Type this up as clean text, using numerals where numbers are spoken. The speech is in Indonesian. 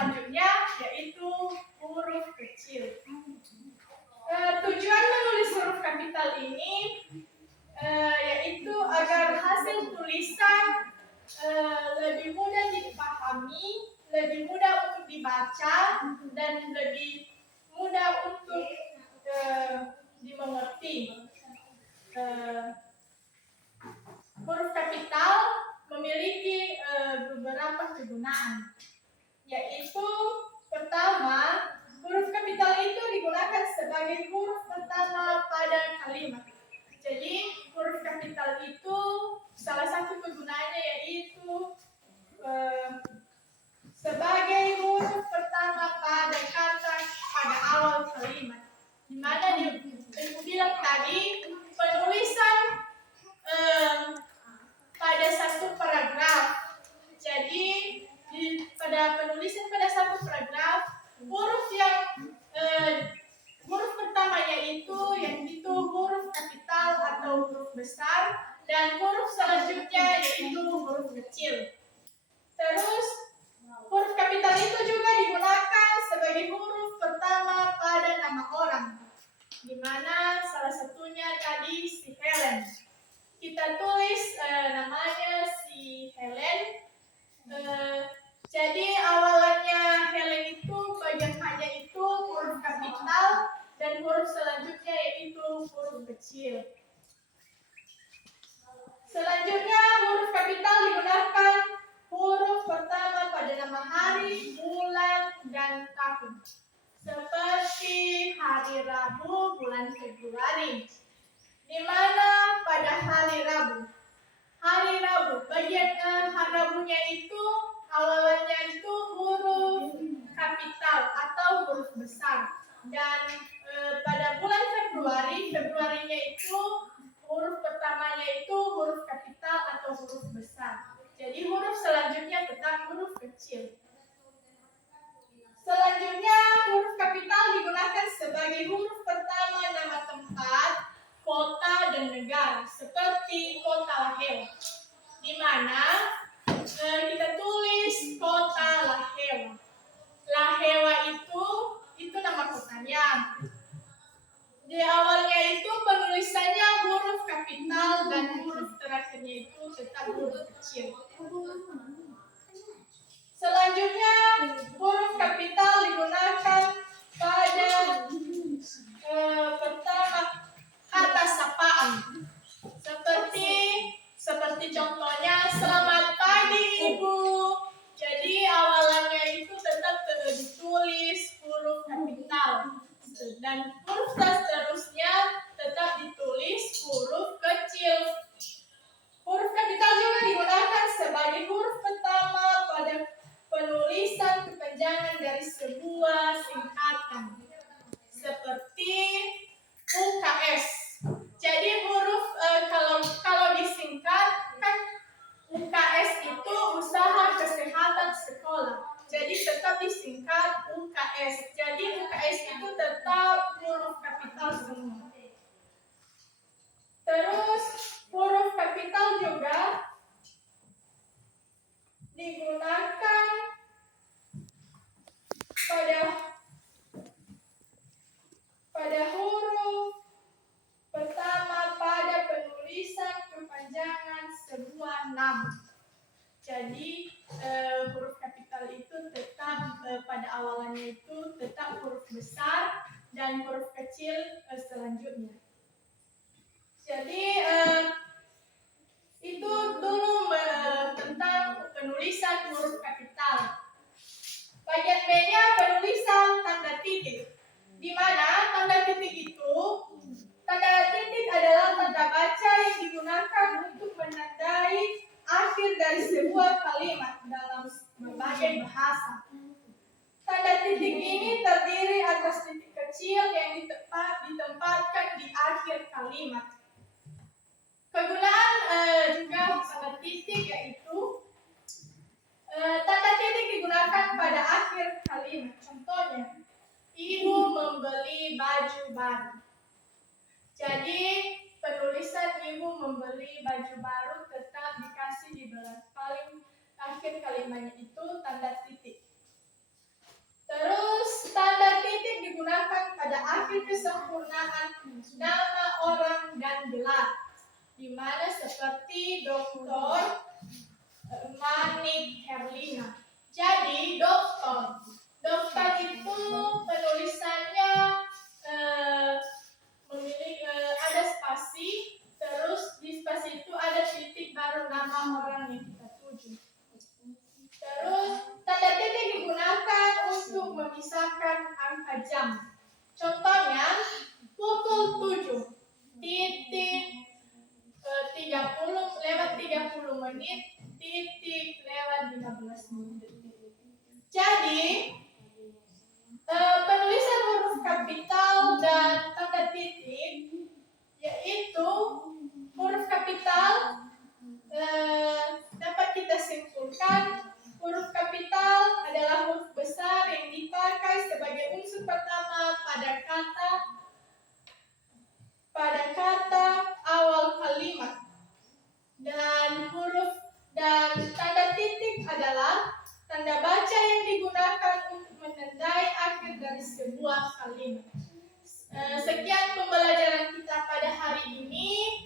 selanjutnya yaitu huruf kecil. Tujuan menulis huruf kapital ini yaitu agar hasil tulisan lebih mudah dipahami, lebih mudah untuk dibaca, dan lebih mudah untuk dimengerti. Huruf kapital memiliki beberapa kegunaan, yaitu pertama, huruf kapital itu digunakan sebagai huruf pertama pada kalimat. Jadi huruf kapital itu salah satu kegunaannya yaitu sebagai huruf pertama pada kata pada awal kalimat. Di mana dia bilang tadi penulisan pada satu paragraf. Jadi pada penulisan pada satu paragraf, huruf pertamanya yaitu huruf kapital atau huruf besar, dan huruf selanjutnya yaitu huruf kecil. Terus huruf kapital itu juga digunakan sebagai huruf pertama pada nama orang, di mana salah satunya tadi si Helen. Kita tulis namanya si Helen. Jadi awalannya Helen itu bagian hanya itu huruf kapital, dan huruf selanjutnya yaitu huruf kecil. Selanjutnya huruf kapital digunakan huruf pertama pada nama hari, bulan, dan tahun. Seperti hari Rabu bulan Februari. Di mana pada hari Rabu bagian hari Rabunya itu awalannya itu huruf kapital atau huruf besar, dan pada bulan Februarinya itu huruf pertamanya itu huruf kapital atau huruf besar. Jadi huruf selanjutnya tetap huruf kecil. Selanjutnya huruf kapital digunakan sebagai huruf pertama nama tempat, kota, dan negara, seperti kota Laheo, di mana kita tulis kota Laheo. Lahewa itu nama kotanya. Di awalnya itu penulisannya huruf kapital, dan huruf terakhirnya itu tetap huruf kecil. Selanjutnya huruf kapital digunakan pada pertama kata sapaan, seperti contohnya selamat pagi Ibu. Jadi awalannya itu tetap ditulis huruf kapital, dan huruf seterusnya tetap ditulis huruf kecil. Huruf kapital juga digunakan sebagai huruf pertama pada penulisan kepanjangan dari sebuah singkatan, seperti UKS. Jadi huruf kalau disingkat kan UKS itu usaha kesehatan sekolah. Jadi tetap disingkat UKS. Jadi UKS itu tetap huruf kapital semua. Terus huruf kapital juga digunakan pada huruf pertama pada penulisan kepanjangan sebuah nama. Jadi huruf kapital itu tetap pada awalannya itu tetap huruf besar, dan huruf kecil selanjutnya. Jadi itu dulu tentang penulisan huruf kapital. Bagian B-nya penulisan tanda titik, di mana tanda titik itu adalah tanda baca yang digunakan untuk menandai akhir dari sebuah kalimat dalam berbagai bahasa. Tanda titik ini terdiri atas titik kecil yang ditempatkan di akhir kalimat. Kegunaan juga tanda titik yaitu tanda titik digunakan pada akhir kalimat. Contohnya, Ibu membeli baju baru. Jadi penulisan Ibu membeli baju baru tetap dikasih di paling akhir kalimatnya itu tanda titik. pada akhir kesempurnaan nama orang dan gelar, di mana seperti Dr. Manik Herlina. Jadi dokter itu penulisannya memiliki ada spasi, terus di spasi itu ada titik baru nama orang yang kita tuju. Terus tanda titik digunakan untuk memisahkan angka jam. Contohnya pukul 7 titik 30 lewat 30 menit titik lewat 15 menit. Jadi penulisan huruf kapital dan tanda titik, yaitu huruf kapital dapat kita simpulkan huruf kapital adalah huruf besar yang dipakai sebagai unsur pertama pada kata awal kalimat, dan tanda titik adalah tanda baca yang digunakan untuk menandai akhir dari sebuah kalimat. Sekian pembelajaran kita pada hari ini.